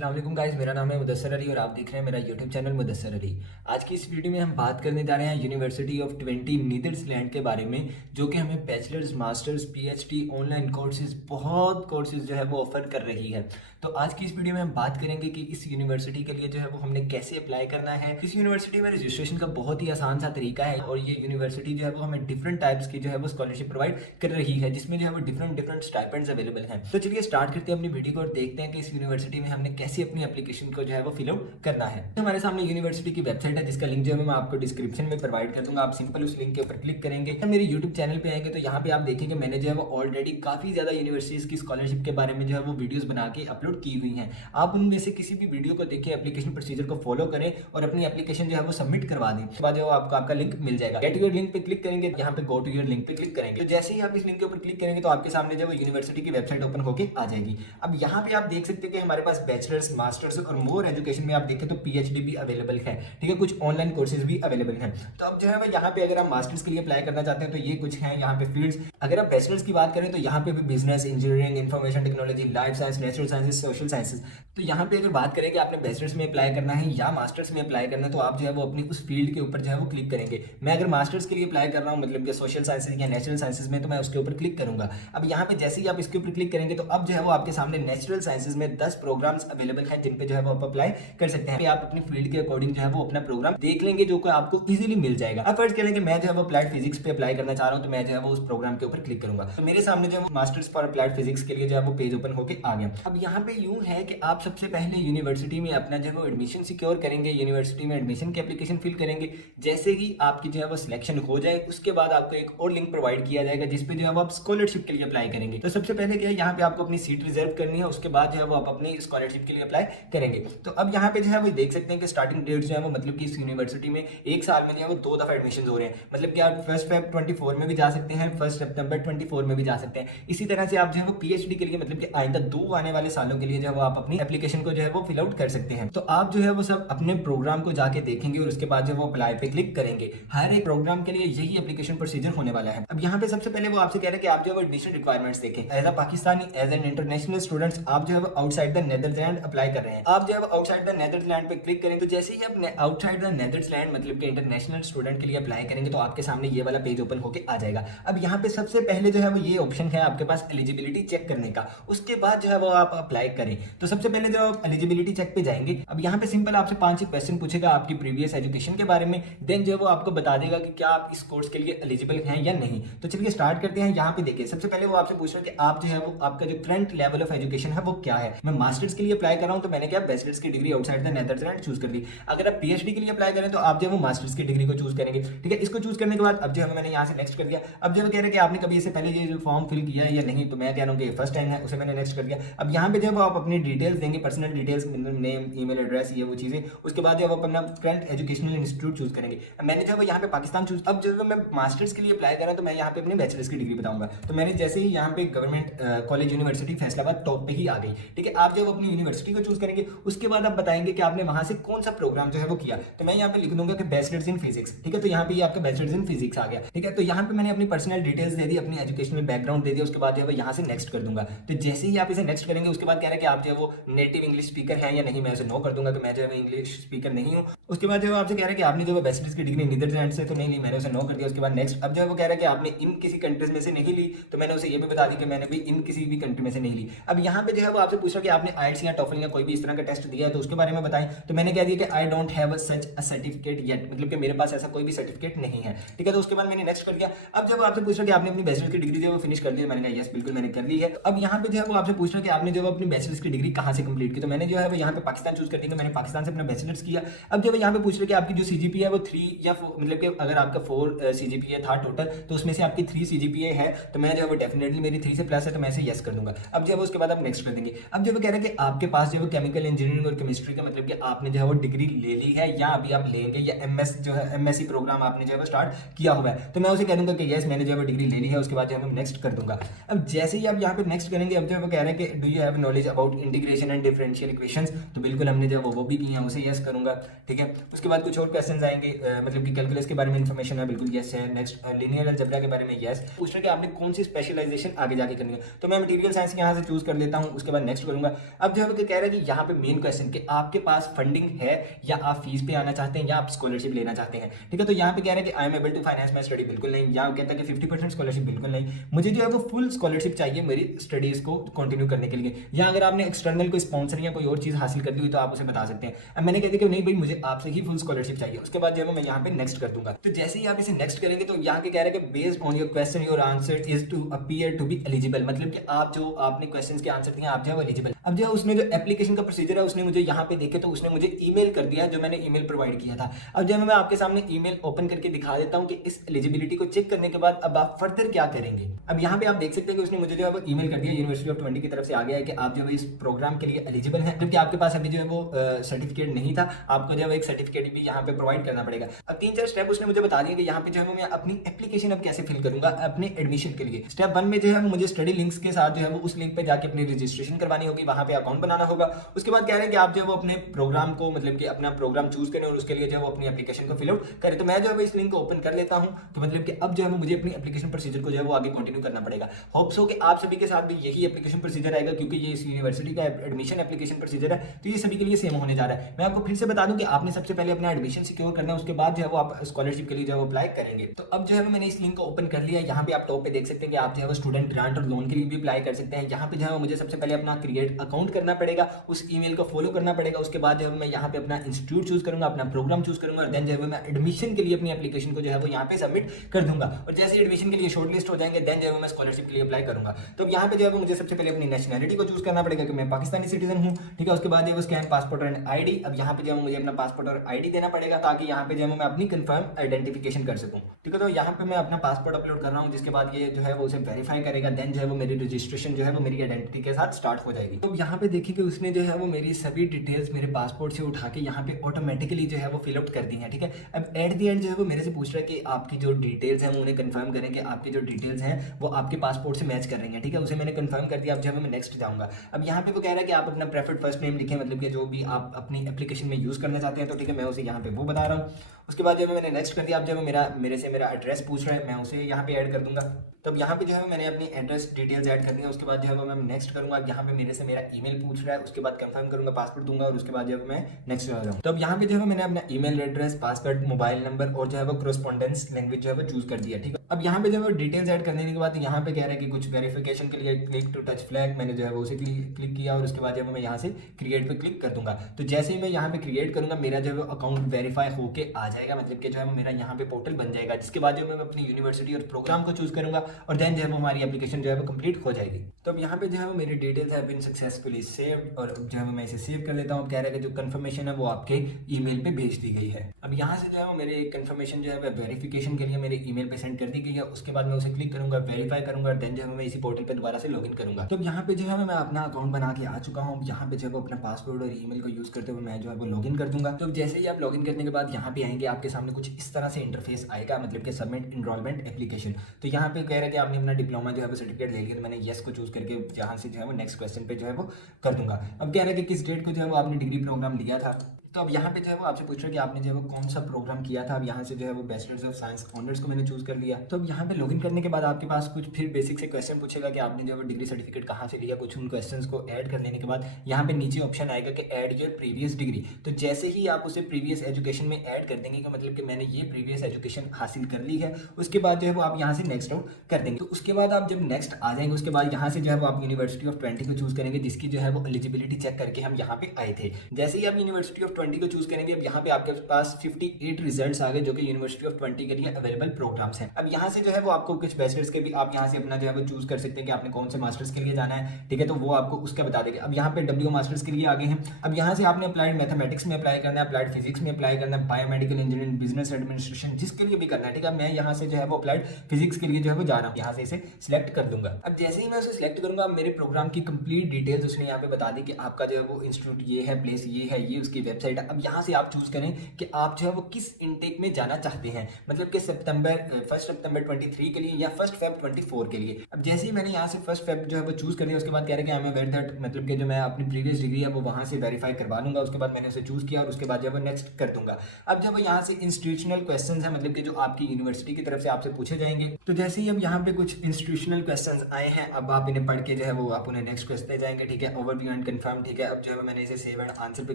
अस्सलाम वालेकुम गाइस, मेरा नाम है मुदस्सर अली और आप देख रहे हैं मेरा यूट्यूब चैनल मुदस्सर अली। आज की इस वीडियो में हम बात करने जा रहे हैं यूनिवर्सिटी ऑफ 20 नीदरलैंड के बारे में, जो कि हमें bachelors, masters, PhD, online courses, बहुत कोर्सेज जो है वो ऑफर कर रही है। तो आज की इस वीडियो में हम बात करेंगे कि इस यूनिवर्सिटी के लिए जो है वो हमने कैसे अप्लाई करना है। इस यूनिवर्सिटी में रजिस्ट्रेशन का बहुत ही आसान सा तरीका है और ये यूनिवर्सिटी जो है वो हमें डिफरेंट टाइप्स की जो है वो स्कॉलरशिप प्रोवाइड कर रही है, जिसमें जो है वो डिफरेंट स्टाइपेंड्स अवेलेबल हैं। तो चलिए स्टार्ट करते हैं अपनी वीडियो को और देखते हैं कि इस यूनिवर्सिटी में हमने कैसे अपनी एप्लीकेशन को जो है वो फिल आउट करना है। तो हमारे सामने यूनिवर्सिटी की वेबसाइट है, जिसका लिंक जो है मैं आपको डिस्क्रिप्शन में प्रोवाइड कर दूंगा। आप सिंपल उस लिंक के ऊपर क्लिक करेंगे, मेरे यूट्यूब चैनल पे आएंगे तो यहाँ पे आप देखेंगे मैंने जो है वो ऑलरेडी काफी ज्यादा यूनिवर्सिटीज की स्कॉलरशिप के बारे में जो है वो वीडियोस बना के अपलोड की हुई हैं। आप उनमें से किसी भी वीडियो को देखें, एप्लीकेशन प्रोसीजर को फॉलो करें और अपनी एप्लीकेशन जो है वो सबमिट करवा दें। उसके बाद जो आपको आपका लिंक मिल जाएगा। गेट योर लिंक पे क्लिक करेंगे, यहाँ पे गो टू योर लिंक पे क्लिक करेंगे। तो जैसे ही आप इस लिंक के ऊपर क्लिक करेंगे तो आपके सामने जो है वो यूनिवर्सिटी की वेबसाइट ओपन होकर आ जाएगी। अब यहाँ पे आप देख सकते हैं कि हमारे पास बैचलर्स, मास्टर्स और मोर एजुकेशन में आप देखें तो पीएचडी भी अवेलेबल है, ठीक है। कुछ ऑनलाइन कोर्सेज भी अवेलेबल हैं। तो अब जो है वो यहाँ पे अगर आप मास्टर्स के लिए अप्लाई करना चाहते हैं तो ये कुछ है यहाँ पे फील्ड्स। अगर आप बैचलर्स की बात करें तो यहाँ पे भी business, engineering, information technology, life science, natural sciences, social sciences. तो यहाँ पे अगर बात करें कि आपने बैचलर्स में अप्लाई करना है या मास्टर्स में अप्लाई करना है, तो आप जो है वो अपनी उस फील्ड के ऊपर जो है वो क्लिक करेंगे। मैं अगर मास्टर्स के लिए अप्लाई कर रहा हूँ, मतलब कि सोशल साइंसेज या नेचुरल साइंसेज में, तो मैं उसके ऊपर क्लिक करूंगा। अब यहाँ पे जैसे ही आप इसके ऊपर क्लिक करेंगे तो अब जो है वो आपके सामने नेचुरल साइंसेज में 10 प्रोग्राम्स अवेलेबल हैं, जिन पे जो है वो आप अप्लाई कर सकते हैं। आप अपनी फील्ड के अकॉर्डिंग जो है वो अपना प्रोग्राम देख लेंगे, जो कि आपको इजीली मिल जाएगा। अब फर्स्ट करेंगे मैं जो है वो अप्लाइड फिजिक्स पे अप्लाई करना चाह रहा हूँ, तो मैं जो है वो उस प्रोग्राम के ऊपर क्लिक करूंगा। तो मेरे सामने जो है मास्टर्स फॉर अप्लाइड फिजिक्स के लिए जो है वो पेज ओपन होकर आ गया। अब यहाँ पे यूं है कि आप सबसे पहले यूनिवर्सिटी में अपना जो है वो एडमिशन सिक्योर करेंगे, यूनिवर्सिटी में एडमिशन की एप्लीकेशन फिल करेंगे। जैसे ही आपकी जो है वो सिलेक्शन हो जाए, उसके बाद आपको एक और लिंक प्रोवाइड किया जाएगा, जिसपे जो है वो आप स्कॉलरशिप के लिए अप्लाई करेंगे। तो सबसे पहले क्या है, यहाँ पे आपको अपनी सीट रिजर्व करनी है, उसके बाद जो है वो आप अपनी स्कॉलरशिप के लिए अप्लाई करेंगे। तो अब यहाँ पे जो है वो देख सकते हैं कि स्टार्टिंग डेट जो है वो, मतलब कि इस यूनिवर्सिटी में एक साल में जो है वो 2 दफा एडमिशन हो रहे हैं। मतलब कि आप 1 Feb 24 में भी जा सकते हैं, 1 सितंबर 24 में भी जा सकते हैं। इसी तरह से आप जो है वो पीएचडी के लिए, मतलब कि आइंदा 2 आने वाले सालों के लिए जो है वो आप अपनी एप्लीकेशन को जो है वो फिल आउट कर सकते हैं। तो आप जो है वो सब अपने प्रोग्राम को जाके देखेंगे और उसके बाद जो वो अप्लाई पे क्लिक करेंगे। हर एक प्रोग्राम के लिए यही एप्लीकेशन प्रोसीजर होने वाला है। अब यहाँ पे सबसे पहले वो आपसे कह रहे हैं कि आप जो है एडमिशन रिक्वायरमेंट्स देखें। As a Pakistani, as an international students, आप जो है वो आउटसाइड द नेदरलैंड अप्लाई कर रहे हैं। आप जो है वो आउटसाइड द नेदरलैंड पे क्लिक करेंगे, तो जैसे ही आप आउटसाइड द नेदरलैंड मतलब कि इंटरनेशनल स्टूडेंट के लिए अप्लाई करेंगे तो आपके सामने ये वाला पेज ओपन होकर आ जाएगा। अब यहाँ पे सबसे पहले जो है वो ये ऑप्शन है आपके पास एलिजिबिलिटी चेक करने का। उसके बाद जो है वो आप अप्लाई करें। तो सबसे पहले जो आप एलिजिबिलिटी चेक पे जाएंगे, अब यहाँ पे सिंपल आपसे 5 क्वेश्चन पूछेगा आपकी प्रीवियस एजुकेशन के बारे में। देन जो है वो आपको बता देगा कि क्या आप इस कोर्स के लिए एलिजिबल हैं या नहीं। तो चलिए स्टार्ट करते हैं। यहाँ पे देखिए सबसे पहले वो आपसे पूछ रहा है कि आप जो है वो आपका जो करंट लेवल ऑफ एजुकेशन है वो क्या है। मैं मास्टर्स के लिए अप्लाई कर रहा हूँ तो मैंने क्या बैचलर्स की degree outside the Netherland choose कर दी। अगर आप पीएचडी के लिए अप्लाई करें तो आप जो है वो मास्टर्स की डिग्री को चूज करेंगे, ठीक है। इसको चूज करने के बाद अब जो है मैंने यहाँ से नेक्स्ट कर दिया। अब जो कह रहे हैं कि आपने कभी इससे पहले ये फॉर्म फिल किया है या नहीं, तो मैं कह रहा हूँ कि फर्स्ट टाइम है, उसे मैंने नेक्स्ट कर दिया। अब यहाँ पे जब आप अपनी डिटेल्स देंगे, personal details, name, email address, ये वो चीजें। उसके बाद जब आप अपना करंट एजुकेशनल इंस्टीट्यूट चूज करेंगे। मैंने जो है यहाँ पे पाकिस्तान चूज। अब जब मैं मास्टर्स के लिए अप्लाई कर रहा हूँ तो मैं यहाँ पे अपनी बैचलर्स की डिग्री बताऊंगा। तो मैंने जैसे ही यहाँ पे government college university Faisalabad top पे ही आ गई, ठीक है। आप जब अपनी यूनिवर्सिटी को चूज करेंगे उसके बाद आप बताएंगे कि आपने वहां से कौन सा प्रोग्राम जो है वो किया। तो मैं यहाँ पे लिख दूंगा कि बैचलर्स इन फिजिक्स, ठीक है। तो यहाँ पे आपका बैचलर्स इन फिजिक्स आ गया, ठीक है। तो यहाँ पे मैंने अपनी पर्सनल डिटेल्स दे दी, अपनी एजुकेशनल बैकग्राउंड दे दिया। उसके बाद जो है यहाँ से नेक्स्ट कर दूंगा। तो जैसे ही आप इसे नेक्स्ट करेंगे उसके बाद कह रहे हैं कि आप जो है वो नेटिव इंग्लिश स्पीकर हैं या नहीं। मैं उसे नो कर दूंगा कि मैं जो है इंग्लिश स्पीकर नहीं हूँ। उसके बाद जो आपसे कह रहा है कि आपने जो है बैचलर्स की डिग्री नीदरलैंड से तो नहीं ली, मैंने उसे नो कर दिया। उसके बाद नेक्स्ट। अब जो है वो कह रहा है कि आपने इन किसी कंट्रीज में से नहीं ली, तो मैंने उसे ये भी बता दी कि मैंने भी इन किसी भी कंट्री में से नहीं ली। अब यहाँ पे जो है वो आपसे पूछ रहा है कि आपने आईएलटीएस या टॉफल या कोई भी इस तरह का टेस्ट दिया है तो उसके बारे में बताएं। तो मैंने कह दिया कि I don't have such a certificate yet, मतलब कि मेरे पास ऐसा कोई भी सर्टिफिकेट नहीं है, ठीक है। तो उसके बाद मैंने नेक्स्ट कर दिया। अब जब आपसे पूछ रहा है कि आपने अपनी बैचलर्स की डिग्री जो है वो फिनिश कर दी, मैंने कहा यस बिल्कुल मैंने कर ली है। तो अब यहाँ पे जो है वो आपसे पूछ रहा है कि आपने जो है अपनी बैचलर्स की डिग्री कहाँ से कंप्लीट की। तो मैंने जो है वो यहाँ पे पाकिस्तान चूज कर दिया, मैंने पाकिस्तान से अपना बैचलर्स किया। अब जब यहाँ पे पूछ रहे कि आपकी जो सीजीपीए है वो 3 या 4, मतलब कि अगर आपका 4 सीजीपीए था टोटल, तो उसमें से आपकी 3 सीजीपीए है, तो मैं जो है वो डेफिनेटली मेरी 3 से प्लस है, तो मैं इसे यस कर दूंगा। अब जो है उसके बाद आप नेक्स्ट कर देंगे। अब जो वो कह रहे हैं कि आपके पास जो है केमिकल इंजीनियरिंग और केमिस्ट्री का, मतलब कि आपने जो है वो डिग्री ले ली है या अभी आप लेंगे, या एमएस जो है एमएससी प्रोग्राम आपने जो है वो स्टार्ट किया हुआ है। तो मैं उसे कह दूंगा कि यस मैंने जो है डिग्री ले ली है। उसके बाद जो है नेक्स्ट कर दूंगा। अब जैसे ही आप यहाँ पे नेक्स्ट करेंगे, अब जो है वो कह रहे हैं कि do you have knowledge knowledge about integration and differential equations, तो बिल्कुल हमने जो वो भी की है, उसे यस करूंगा। ठीक है, उसके बाद कुछ और क्वेश्चन आएंगे, मतलब कि कैलकुलस के बारे में इन्फॉर्मेशन है, बिल्कुल यस है। नेक्स्ट लीनियर अलजेब्रा के बारे में यस। पूछ रहे कि आपने कौन सी स्पेशलाइजेशन आगे जाके करनी है, तो मैं मटेरियल साइंस यहाँ से चूज कर लेता हूँ, उसके बाद नेक्स्ट करूंगा। अब जो है कह रहा है कि यहाँ पे मेन क्वेश्चन कि आपके पास फंडिंग है या आप फीस पे आना चाहते हैं या आप स्कॉलरशिप लेना चाहते हैं। ठीक है, तो यहाँ पे कह रहा है कि I am able to finance my study, बिल्कुल नहीं। यहाँ कहता है कि 50% स्कॉलरशिप, बिल्कुल नहीं। मुझे जो है वो फुल स्कॉलरशिप चाहिए मेरी स्टडीज को कंटिन्यू करने के लिए, या अगर आपने एक्सटर्नल कोई स्पॉन्सर या कोई और चीज हासिल कर ली हुई तो आप उसे बता सकते हैं। अब मैंने कह दिया कि नहीं भाई, मुझे आपसे ही फुल स्कॉलरशिप चाहिए। उसके बाद जो है मैं यहाँ पे नेक्स्ट कर दूंगा। तो जैसे ही आप इसे नेक्स्ट करेंगे तो यहाँ के कह रहे हैं कि based on your question your answer is to appear to be eligible, मतलब कि आप जो आपने क्वेश्चन के आंसर दिए आप जो है वो एलिजिबल। अब जो उसने जो एप्लीकेशन का प्रोसीजर है उसने मुझे यहाँ पे देखे तो उसने मुझे ईमेल कर दिया, जो मैंने ईमेल प्रोवाइड किया था। अब जब मैं आपके सामने ईमेल ओपन करके दिखा देता हूँ कि इस एलिजिबिलिटी को चेक करने के बाद अब आप फर्दर क्या करेंगे। अब यहाँ पे आप देख सकते हैं कि उसने मुझे जो है वो ईमेल कर दिया, यूनिवर्सिटी ऑफ 20 की तरफ से आ गया है कि आप जो है इस प्रोग्राम के लिए एलिजिबल हैं, क्योंकि आपके पास अभी जो है वो सर्टिफिकेट नहीं था, आपको जो है एक सर्टिफिकेट भी यहाँ पे प्रोवाइड करना पड़ेगा। अब 3-4 स्टेप उसने मुझे बता दिया कि यहाँ पे जो है मैं अपनी एप्लीकेशन अब कैसे फिल करूंगा अपने एडमिशन के लिए। स्टेप 1 में जो है मुझे स्टडी लिंक्स के साथ जो है वो उस लिंक पे जाके अपनी रजिस्ट्रेशन करवानी होगी, वहां पे अकाउंट बनाना होगा। उसके बाद कह रहे हैं कि आप जो है वो अपने प्रोग्राम को, मतलब कि अपना प्रोग्राम चूज करें और उसके लिए जो है वो अपनी एप्लीकेशन को फिल आउट करें। तो मैं जो है इस लिंक को ओपन कर लेता हूं, तो मतलब कि अब जो है मुझे अपनी एप्लीकेशन प्रोसीजर को जो है वो आगे कंटिन्यू करना पड़ेगा। होप सो कि आप सभी के साथ भी यही एप्लीकेशन प्रोसीजर आएगा, क्योंकि ये इस यूनिवर्सिटी का एडमिशन एप्लीकेशन प्रोसीजर है, तो ये सभी के लिए सेम होने जा रहा है। मैं आपको फिर से बता दूं कि आपने सबसे पहले अपना एडमिशन सिक्योर करना है, उसके बाद जो है वो आप स्कॉलरशिप के लिए जो है अप्लाई करेंगे। तो अब जो है मैंने इस लिंक को ओपन कर लिया। यहाँ पे आप टॉप पे देख सकते हैं कि आप जो है वो स्टूडेंट ग्रांट और लोन के लिए भी अप्लाई कर सकते हैं। यहाँ पे जो है मुझे सबसे पहले अपना क्रिएट अकाउंट करना पड़ेगा, उस ईमेल को फॉलो करना पड़ेगा। उसके बाद जो है मैं यहाँ पे अपना इंस्टीट्यूट चूज करूंगा, अपना प्रोग्राम चूज करूंगा, और देन जो है मैं एडमिशन के लिए अपनी एप्लीकेशन को जो है वो यहाँ पे सबमिट कर दूंगा। और जैसे एडमिशन के लिए शॉर्टलिस्ट हो जाएंगे, देन जो है मैं स्कॉलरशिप के लिए अप्लाई करूंगा। तो यहाँ पे जो है मुझे सबसे पहले अपनी नेशनैलिटी को चूज करना पड़ेगा कि मैं पाकिस्तानी सिटीजन हूँ। ठीक है, उसके बाद जो है स्कैन पासपोर्ट एंड आईडी। अब यहाँ पे जो है मुझे अपना पासपोर्ट और आईडी देना पड़ेगा, ताकि यहाँ पे जो है मैं अपनी कंफर्म आइडेंटिफिकेशन कर सकूँ। ठीक है, तो यहाँ पे मैं अपना पासपोर्ट अपलोड कर रहा हूँ, जिसके बाद ये जो है वो उसे वेरीफाई करेगा, देन जो है वो मेरी रजिस्ट्रेशन जो है वो मेरी आइडेंटिटी के साथ स्टार्ट हो जाएगी। तो यहाँ पे देखिए कि उसने जो है वो मेरी सभी डिटेल्स मेरे पासपोर्ट से उठा के यहाँ पे ऑटोमेटिकली जो है वो फिल आउट कर दी है। ठीक है, अब एट द एंड जो है वो मेरे से पूछ रहा है कि आपकी जो डिटेल्स हैं वो उन्हें कंफर्म करें कि आपकी जो डिटेल्स हैं वो आपके पासपोर्ट से मैच कर रही हैं। ठीक है, उसे मैंने कंफर्म कर दिया। अब जो है मैं नेक्स्ट जाऊँगा। अब यहाँ पे वो कह रहा है कि आप अपना प्रेफर्ड फर्स्ट नेम लिखें, मतलब कि जो भी आप अपनी एप्लीकेशन में यूज़ करना चाहते हैं। तो ठीक है, मैं उसे यहाँ पे वो बता रहा हूँ। उसके बाद जो है मैंने नेक्स्ट कर दिया। अब जो है मेरा एड्रेस पूछ रहा है, मैं उसे यहाँ पे ऐड कर दूंगा। तब यहाँ पे जो है मैंने अपनी एड्रेस डिटेल्स ऐड कर दी है। उसके बाद जो है मैं नेक्स्ट करूँगा। यहाँ पे मेरे से मेरा ईमेल पूछ रहा है, उसके बाद कंफर्म करूँगा, पासवर्ड दूंगा, और उसके बाद जो है मैं नेक्स्ट आ जाऊँ। तो अब यहाँ पे जो है मैंने अपना email address, password, mobile number और जो है वो कोरेस्पोंडेंस लैंग्वेज जो है वो चूज कर दिया। ठीक है, अब यहाँ पे जो है डिटेल्स ऐड करने के बाद यहाँ पे कह रहा है कि कुछ वेरिफिकेशन के लिए क्लिक टू टच फ्लैग, मैंने जो है वो उसे क्लिक किया, और उसके बाद जब मैं यहाँ से क्रिएट पे क्लिक कर दूंगा। तो जैसे ही मैं यहाँ पे क्रिएट करूंगा, मेरा जो है अकाउंट वेरीफाई होके आ जाएगा, मतलब कि जो है मेरा यहाँ पे पोर्टल बन जाएगा, जिसके बाद जो मैं अपनी यूनिवर्सिटी और प्रोग्राम को चूज करूंगा, और देन जो है हमारी एप्लीकेशन जो है वो कंप्लीट हो जाएगी। तो अब यहाँ पे जो है मेरी details have been successfully saved, और जो है मैं इसे सेव कर लेता हूँ। कह रहा है कि जो कंफर्मेशन है वो आपके ईमेल पे भेज दी गई है। अब यहाँ से जो है मेरे कंफर्मेशन जो है वेरिफिकेशन के लिए मेरे ईमेल पे सेंड कर दी गई है। उसके बाद मैं उसे क्लिक करूंगा, वेरीफाई करूंगा, और देन जो है मैं इसी पोर्टल पे दोबारा से लॉगिन करूंगा। तो यहाँ पे जो है मैं अपना अकाउंट बना के आ चुका हूँ। यहाँ पे जो है अपना पासवर्ड और ईमेल को यूज करते हुए मैं जो है वो लॉगिन कर दूंगा। तो जैसे ही आप लॉगिन करने के बाद यहाँ पे आएंगे, आपके सामने कुछ इस तरह से इंटरफेस आएगा, मतलब कि सबमिट एनरोलमेंट एप्लीकेशन। तो यहाँ पे कह रहा है कि आपने अपना डिप्लोमा जो है वो सर्टिफिकेट ले लिया, तो मैंने येस को चूज करके यहाँ से जो है वो नेक्स्ट क्वेश्चन पे जो है वो कर दूंगा। अब कह रहा है कि किस डेट को जो है वो आपने डिग्री प्रोग्राम लिया था। तो अब यहाँ पे जो है वो आपसे पूछ रहा है कि आपने जो है वो कौन सा प्रोग्राम किया था। अब यहाँ से जो है वो बैचलर्स ऑफ साइंस ऑनर्स को मैंने चूज कर लिया। तो अब यहाँ पे लॉगिन करने के बाद आपके पास कुछ फिर बेसिक से क्वेश्चन पूछेगा कि आपने जो है वो डिग्री सर्टिफिकेट कहाँ से लिया। कुछ उन क्वेश्चंस को ऐड कर लेने के बाद यहाँ पे नीचे ऑप्शन आएगा कि ऐड योर प्रीवियस डिग्री। तो जैसे ही आप उसे प्रीवियस एजुकेशन में ऐड कर देंगे, का मतलब कि मैंने ये प्रीवियस एजुकेशन हासिल कर ली है, उसके बाद जो है वो आप यहाँ से नेक्स्ट आउट कर देंगे। तो उसके बाद आप जब नेक्स्ट आ जाएंगे, उसके बाद यहाँ से जो है वो आप यूनिवर्सिटी ऑफ 20 को चूज करेंगे, जिसकी जो है वो एलिजिबिलिटी चेक करके हम यहाँ पे आए थे। जैसे ही आप यूनिवर्सिटी ऑफ 20 को चूज करेंगे, यहाँ पे आपके पास 58 रिजल्ट्स आ गए, जो कि यूनिवर्सिटी ऑफ 20 के लिए अवेलेबल प्रोग्राम्स हैं। अब यहाँ से जो है वो आपको कुछ बैचलर्स के भी आप यहाँ से अपना जो है वो चूज कर सकते हैं कि आपने कौन से मास्टर्स के लिए जाना है। ठीक है, तो वो आपको उसका बता देगा। अब यहाँ पे डब्ल्यू मास्टर्स के लिए आगे हैं। अब यहाँ से आपने अप्लाइड मैथमेटिक्स में अप्लाई करना है, अप्लाइड फिजिक्स में अप्लाई करना है, बायोमेडिकल इंजीनियरिंग, बिजनेस एडमिनिस्ट्रेशन, जिसके लिए भी करना है। ठीक है, मैं यहाँ से जो है वो अप्लाइड फिजिक्स के लिए जो है वो जा रहा हूँ, यहाँ से इसे सिलेक्ट कर दूंगा। अब जैसे ही मैं उसे सिलेक्ट करूंगा, मेरे प्रोग्राम की कंप्लीट डिटेल्स उसने यहाँ पे बता दी कि आपका जो है वो इंस्टीट्यूट ये है, प्लेस ये है, ये उसकी वेबसाइट वेबसाइट है। अब यहाँ से आप चूज़ करें कि आप जो है वो किस इनटेक में जाना चाहते हैं, मतलब कि 1 सितंबर 23 के लिए या 1 फेब 24 के लिए। अब जैसे ही मैंने यहाँ से 1 फेब जो है वो चूज़ कर दिया, उसके बाद कह रहे हैं कि आई एम अवेयर दैट, मतलब कि जो मैं अपनी प्रीवियस डिग्री है वो वहाँ से वेरीफाई करवा लूँगा। उसके बाद मैंने उसे चूज़ किया और उसके बाद जो है वो नेक्स्ट कर दूंगा। अब जब यहाँ से इंस्टीट्यूशनल क्वेश्चन है, मतलब कि जो आपकी यूनिवर्सिटी की तरफ से आपसे पूछे जाएंगे, तो जैसे ही अब यहाँ पे कुछ इंस्टीट्यूशनल क्वेश्चन आए हैं, अब आप इन्हें पढ़ के जो है वो आप उन्हें नेक्स्ट क्वेश्चन पे जाएंगे, ठीक है, ओवरव्यू एंड कंफर्म, ठीक है। अब जो है मैंने इसे सेव एंड आंसर पे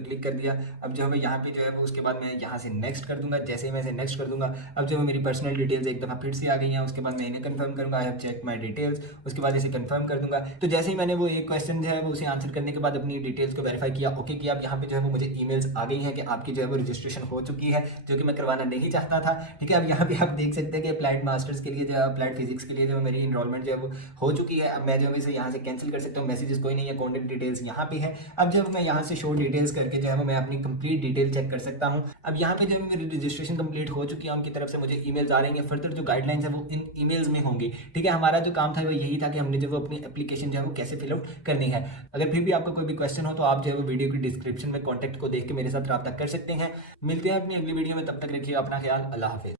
क्लिक कर दिया। अब जो है यहाँ पे जो है वो उसके बाद मैं यहाँ से नेक्स्ट कर दूंगा। जैसे ही मैं इसे नेक्स्ट कर दूंगा, अब जो है मेरी पर्सनल डिटेल्स एक दफ़ा फिर से आ गई हैं। उसके बाद मैं इन्हें कंफर्म करूँगा, I have check my details, उसके बाद इसे कंफर्म कर दूंगा। तो जैसे ही मैंने वो एक क्वेश्चन जो है वो उसे आंसर करने के बाद अपनी डिटेल्स को वेरीफाई किया, ओके किया, अब यहाँ पे जो है वो मुझे ईमेल्स आ गई हैं कि आपकी जो है वो रजिस्ट्रेशन हो चुकी है, जो कि मैं करवाना नहीं चाहता था, ठीक है। अब यहाँ पे आप देख सकते हैं कि अप्लाइड मास्टर्स के लिए जो है, अप्लाइड फिजिक्स के लिए जो मेरी इनरोलमेंट जो है वो हो चुकी है। अब मैं जो है इसे यहाँ से कैंसिल कर सकता हूँ, मैसेजेस कोई नहीं है, कॉन्टेक्ट डिटेल्स यहाँ पे है। अब जब मैं यहाँ से शो डिटेल्स करके जो है वो मैं अपनी कंप्लीट डिटेल चेक कर सकता हूँ। अब यहाँ पे जो है मेरी रजिस्ट्रेशन कंप्लीट हो चुकी है, उनकी तरफ से मुझे ईमेल्स आ रही हैं। फर्दर जो गाइडलाइंस है वो इन ईमेल्स में होंगी, ठीक है। हमारा जो काम था वो यही था कि हमने जो वो अपनी एप्लीकेशन जो है वो कैसे फिल आउट करनी है। अगर फिर भी आपका कोई भी क्वेश्चन हो तो आप जो है वो वीडियो की डिस्क्रिप्शन में कॉन्टैक्ट को देख के मेरे साथ रब्ता कर सकते हैं। मिलते हैं अपनी अगली वीडियो में, तब तक रखिए अपना ख्याल। अल्लाह हाफिज़।